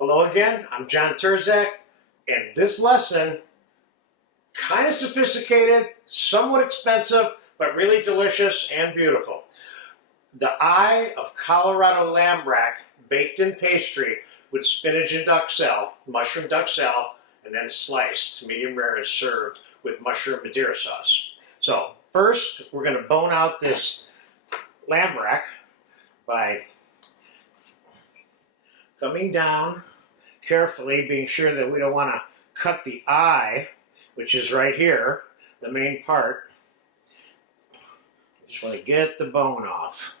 Hello again, I'm John Turzak, and this lesson, kind of sophisticated, somewhat expensive, but really delicious and beautiful. The eye of Colorado lamb rack baked in pastry with spinach and duxelle, mushroom duxelle, and then sliced, medium rare, and served with mushroom Madeira sauce. So first, we're going to bone out this lamb rack by coming down carefully, being sure that we don't want to cut the eye, which is right here, the main part. Just want to get the bone off.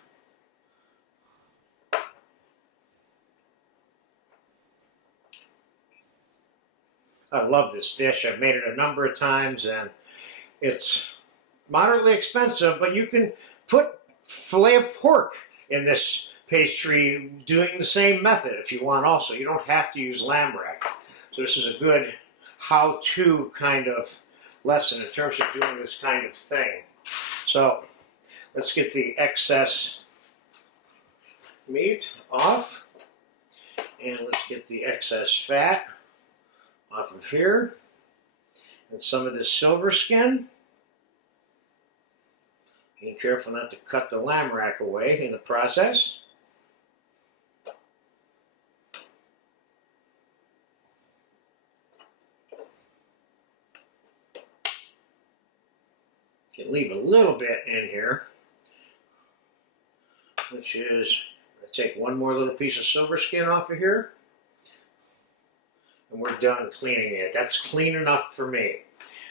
I love this dish. I've made it a number of times, and it's moderately expensive, but you can put filet of pork in this pastry doing the same method if you want also. You don't have to use lamb rack. So this is a good how-to kind of lesson in terms of doing this kind of thing. So let's get the excess meat off, and let's get the excess fat off of here, and some of this silver skin. Being careful not to cut the lamb rack away in the process. You can leave a little bit in here, which is, I'm going to take one more little piece of silver skin off of here, and we're done cleaning it. That's clean enough for me.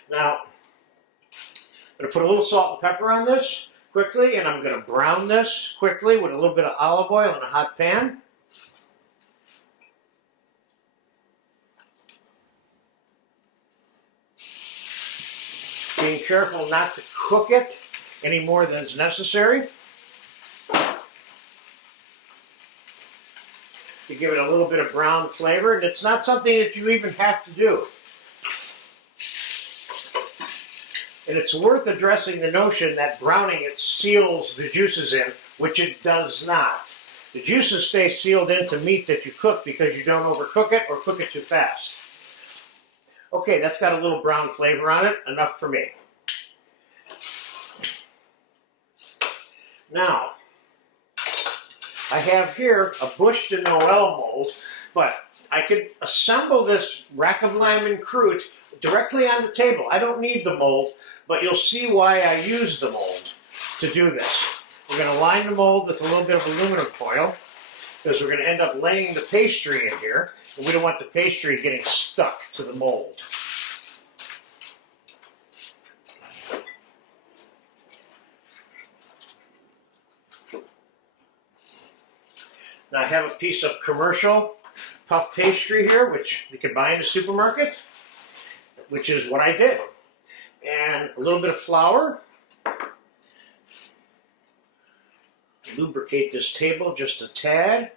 Now, I'm going to put a little salt and pepper on this quickly, and I'm going to brown this quickly with a little bit of olive oil in a hot pan. Being careful not to cook it any more than is necessary. To give it a little bit of brown flavor, and it's not something that you even have to do. And it's worth addressing the notion that browning it seals the juices in, which it does not. The juices stay sealed into meat that you cook because you don't overcook it or cook it too fast. Okay, that's got a little brown flavor on it, enough for me. Now, I have here a Bush de Noël mold, but I could assemble this rack of lamb and croute directly on the table. I don't need the mold, but you'll see why I use the mold to do this. We're going to line the mold with a little bit of aluminum foil, because we're going to end up laying the pastry in here, and we don't want the pastry getting stuck to the mold. Now I have a piece of commercial puff pastry here, which you can buy in the supermarket, which is what I did. And a little bit of flour. Lubricate this table just a tad.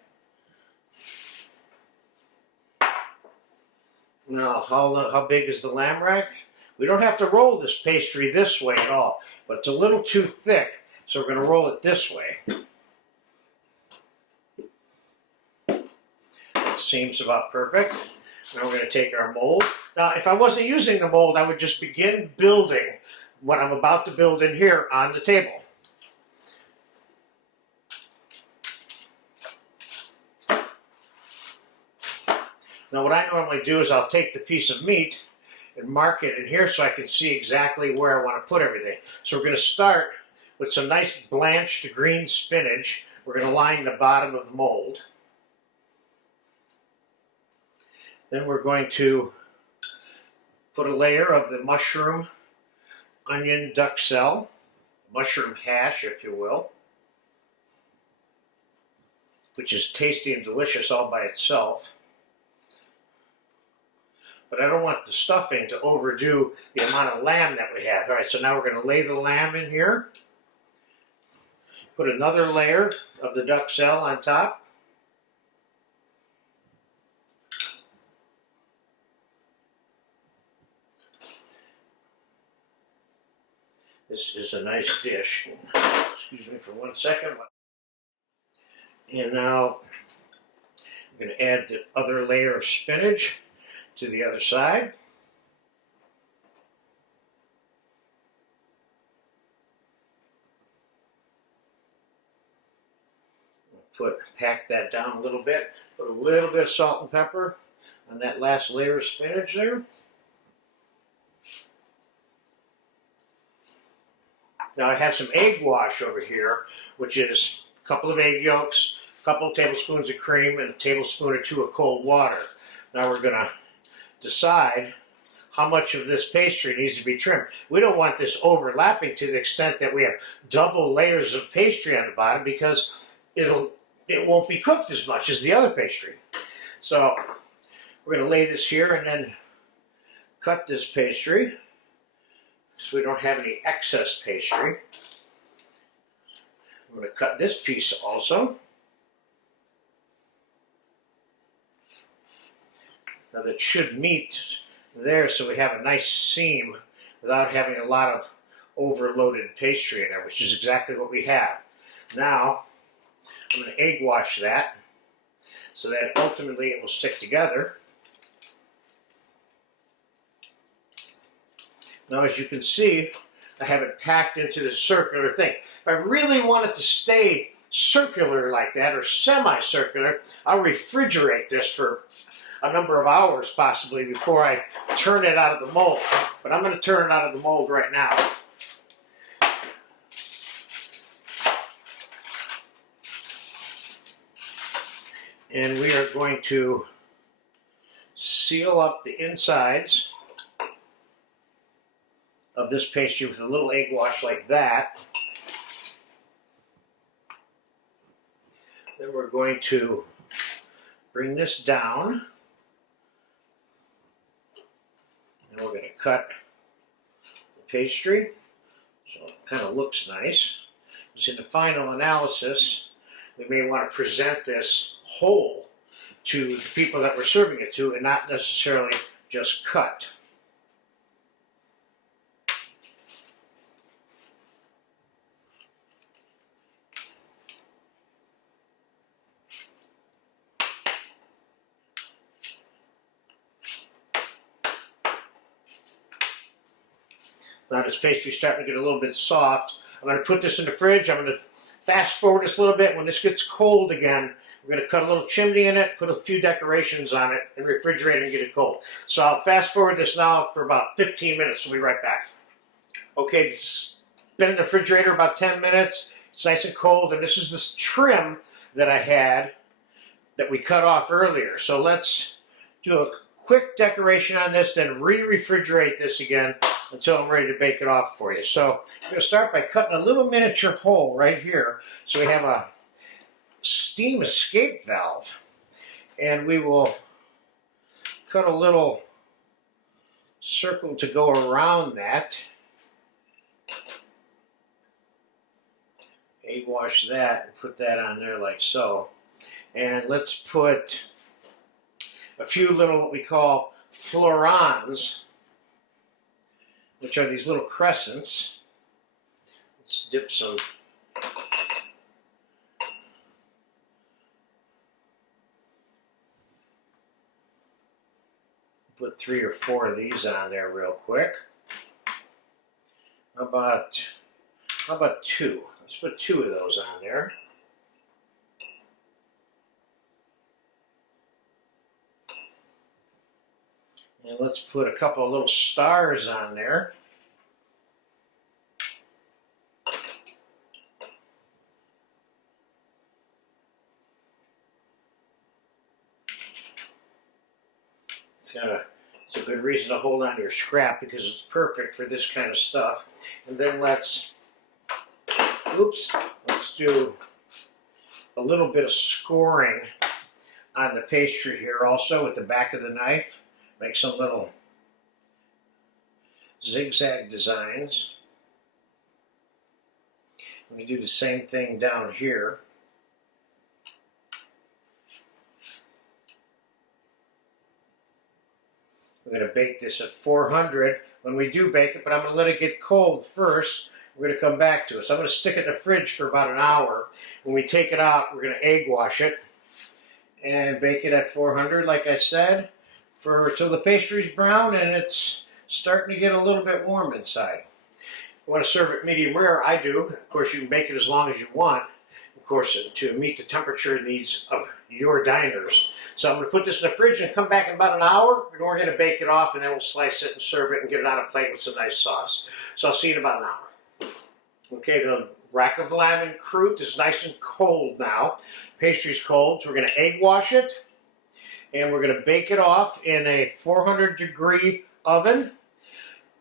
Now, how big is the lamb rack? We don't have to roll this pastry this way at all, but it's a little too thick, so we're going to roll it this way. That seems about perfect. Now we're going to take our mold. Now, if I wasn't using the mold, I would just begin building what I'm about to build in here on the table. Now what I normally do is I'll take the piece of meat and mark it in here so I can see exactly where I want to put everything. So we're going to start with some nice blanched green spinach. We're going to line the bottom of the mold. Then we're going to put a layer of the mushroom, onion, duxelle, mushroom hash, if you will, which is tasty and delicious all by itself. But I don't want the stuffing to overdo the amount of lamb that we have. All right, so now we're going to lay the lamb in here. Put another layer of the duxelle on top. This is a nice dish. Excuse me for 1 second. And now I'm going to add the other layer of spinach to the other side. Pack that down a little bit. Put a little bit of salt and pepper on that last layer of spinach there. Now I have some egg wash over here, which is a couple of egg yolks, a couple of tablespoons of cream, and a tablespoon or two of cold water. Now we're going to decide how much of this pastry needs to be trimmed. We don't want this overlapping to the extent that we have double layers of pastry on the bottom, because it won't be cooked as much as the other pastry. So we're going to lay this here and then cut this pastry so we don't have any excess pastry. I'm going to cut this piece also. Now that should meet there, so we have a nice seam without having a lot of overloaded pastry in there, which is exactly what we have. Now I'm going to egg wash that so that ultimately it will stick together. Now, as you can see, I have it packed into this circular thing. If I really want it to stay circular like that, or semi-circular, I'll refrigerate this for a number of hours possibly before I turn it out of the mold. But I'm going to turn it out of the mold right now. And we are going to seal up the insides of this pastry with a little egg wash like that. Then we're going to bring this down, and we're going to cut the pastry so it kind of looks nice. Because in the final analysis, we may want to present this whole to the people that we're serving it to, and not necessarily just cut. Now this pastry is starting to get a little bit soft. I'm going to put this in the fridge. I'm going to fast forward this a little bit. When this gets cold again, we're going to cut a little chimney in it, put a few decorations on it, and refrigerate it and get it cold. So I'll fast forward this now for about 15 minutes. We'll be right back. Okay, it's been in the refrigerator about 10 minutes. It's nice and cold, and this is this trim that I had that we cut off earlier. So let's do a quick decoration on this, then re-refrigerate this again until I'm ready to bake it off for you. So I'm going to start by cutting a little miniature hole right here so we have a steam escape valve. And we will cut a little circle to go around that. Egg wash that and put that on there like so. And let's put a few little what we call florins, which are these little crescents. Let's dip some put 3 or 4 of these on there real quick. How about 2? Let's put 2 of those on there. And let's put a couple of little stars on there. It's a good reason to hold on to your scrap because it's perfect for this kind of stuff. And then let's do a little bit of scoring on the pastry here also with the back of the knife. Make some little zigzag designs. We do the same thing down here. We're going to bake this at 400 when we do bake it, but I'm going to let it get cold first. We're going to come back to it. So I'm going to stick it in the fridge for about an hour. When we take it out, we're going to egg wash it. and bake it at 400, like I said, till the pastry's brown and it's starting to get a little bit warm inside. You want to serve it medium rare, I do. Of course, you can bake it as long as you want, of course, to meet the temperature needs of your diners. So I'm going to put this in the fridge and come back in about an hour, and we're going to bake it off, and then we'll slice it and serve it and get it on a plate with some nice sauce. So I'll see you in about an hour. Okay, the rack of lamb and croute is nice and cold now. Pastry's cold, so we're going to egg wash it, and we're going to bake it off in a 400-degree oven.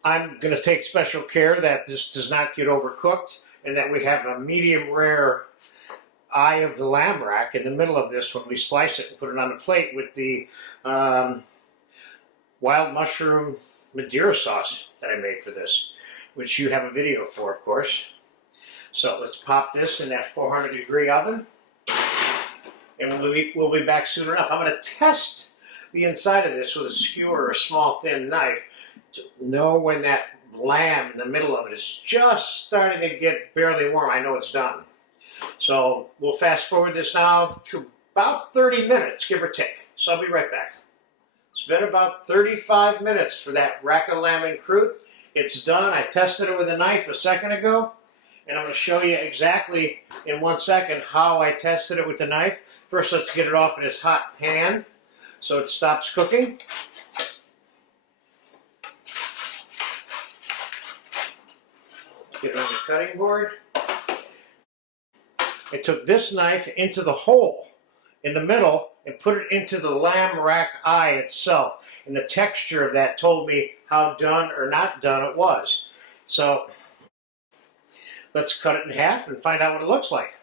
I'm going to take special care that this does not get overcooked and that we have a medium rare eye of the lamb rack in the middle of this when we slice it and put it on the plate with the wild mushroom Madeira sauce that I made for this, which you have a video for, of course. So let's pop this in that 400-degree oven, and we'll be back soon enough. I'm going to test the inside of this with a skewer or a small thin knife to know when that lamb in the middle of it is just starting to get barely warm. I know it's done. So we'll fast forward this now to about 30 minutes, give or take. So I'll be right back. It's been about 35 minutes for that rack of lamb and croute. It's done. I tested it with a knife a second ago, and I'm going to show you exactly in 1 second how I tested it with the knife. First, let's get it off in this hot pan so it stops cooking. Get it on the cutting board. I took this knife into the hole in the middle and put it into the lamb rack eye itself. And the texture of that told me how done or not done it was. So let's cut it in half and find out what it looks like.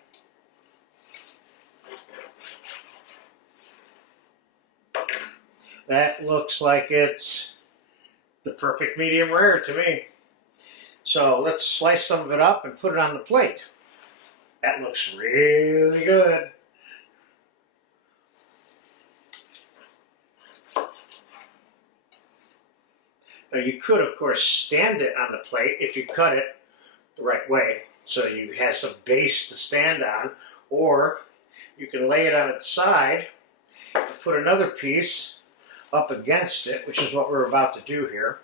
That looks like it's the perfect medium rare to me. So let's slice some of it up and put it on the plate. That looks really good. Now you could, of course, stand it on the plate if you cut it the right way, so you have some base to stand on, or you can lay it on its side and put another piece up against it, which is what we're about to do here.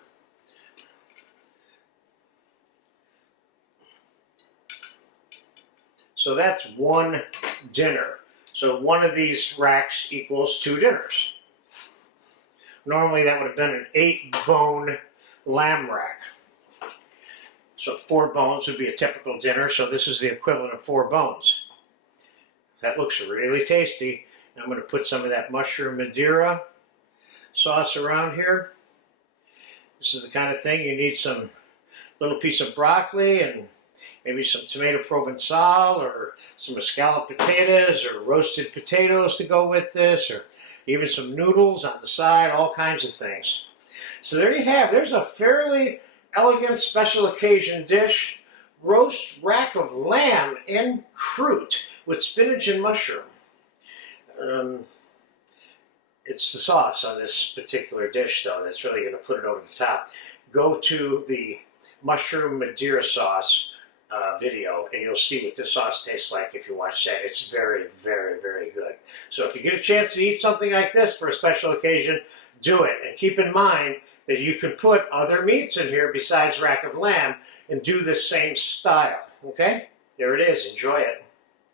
So that's one dinner. So one of these racks equals 2 dinners. Normally that would have been an 8-bone lamb rack. So 4 bones would be a typical dinner, so this is the equivalent of 4 bones. That looks really tasty. I'm going to put some of that mushroom Madeira sauce around here. This is the kind of thing you need some little piece of broccoli and maybe some tomato provençal or some escalloped potatoes or roasted potatoes to go with this, or even some noodles on the side, all kinds of things. So there you have, there's a fairly elegant special occasion dish, roast rack of lamb and croute with spinach and mushroom. It's the sauce on this particular dish, though, that's really going to put it over the top. Go to the mushroom Madeira sauce video, and you'll see what this sauce tastes like if you watch that. It's very, very, very good. So if you get a chance to eat something like this for a special occasion, do it. And keep in mind that you can put other meats in here besides rack of lamb and do the same style. Okay? There it is. Enjoy it.